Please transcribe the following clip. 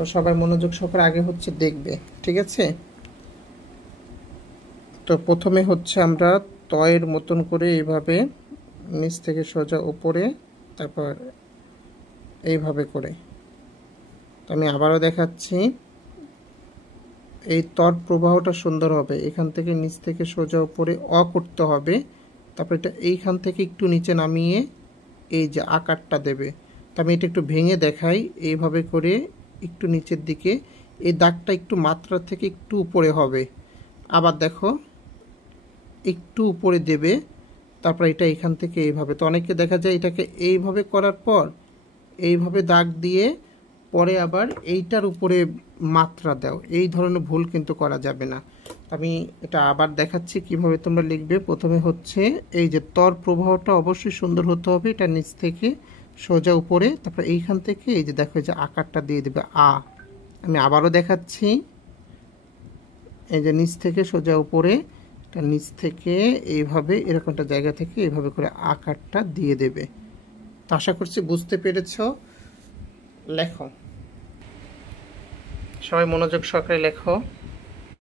তো সবাই মনোযোগ সহকারে আগে হচ্ছে দেখবে, ঠিক আছে? তো প্রথমে হচ্ছে আমরা তয়ের মতন করে এইভাবে নিচ থেকে সোজা উপরে, তারপর এইভাবে করে। তো আমি আবারও দেখাচ্ছি, এই তর প্রবাহটা সুন্দর হবে। এখান থেকে নিচ থেকে সোজা উপরে করতে হবে, তারপর এটা এইখান থেকে একটু নিচে নামিয়ে এই যে আকারটা দেবে। তো আমি এটা একটু ভেঙে দেখাই। এইভাবে করে একটু নিচের দিকে, এই দাগটা একটু মাত্রা থেকে একটু উপরে হবে। আবার দেখো একটু উপরে দেবে, তারপর এটা এখান থেকে এইভাবে। তো অনেকে দেখা যায় এটাকে এইভাবে করার পর এইভাবে দাগ দিয়ে পরে আবার এইটার উপরে মাত্রা দাও। এই ধরনের ভুল কিন্তু করা যাবে না। আমি এটা আবার দেখাচ্ছি কিভাবে তোমরা লিখবে। প্রথমে হচ্ছে এই যে তর প্রবাহটা অবশ্যই সুন্দর হতে হবে, এটা নিচ থেকে সোজা উপরে, তারপর এইখান থেকে এই যে দেখো যে আকারটা দিয়ে দেবে আমি আবারও দেখাচ্ছি, এই যে নিচ থেকে সোজা উপরে, এটা নিচ থেকে এইভাবে এরকমটা জায়গা থেকে এইভাবে করে আকারটা দিয়ে দেবে। তো আশা করছি বুঝতে পেরেছ। লেখো, সবাই মনোযোগ সহকারে লেখো।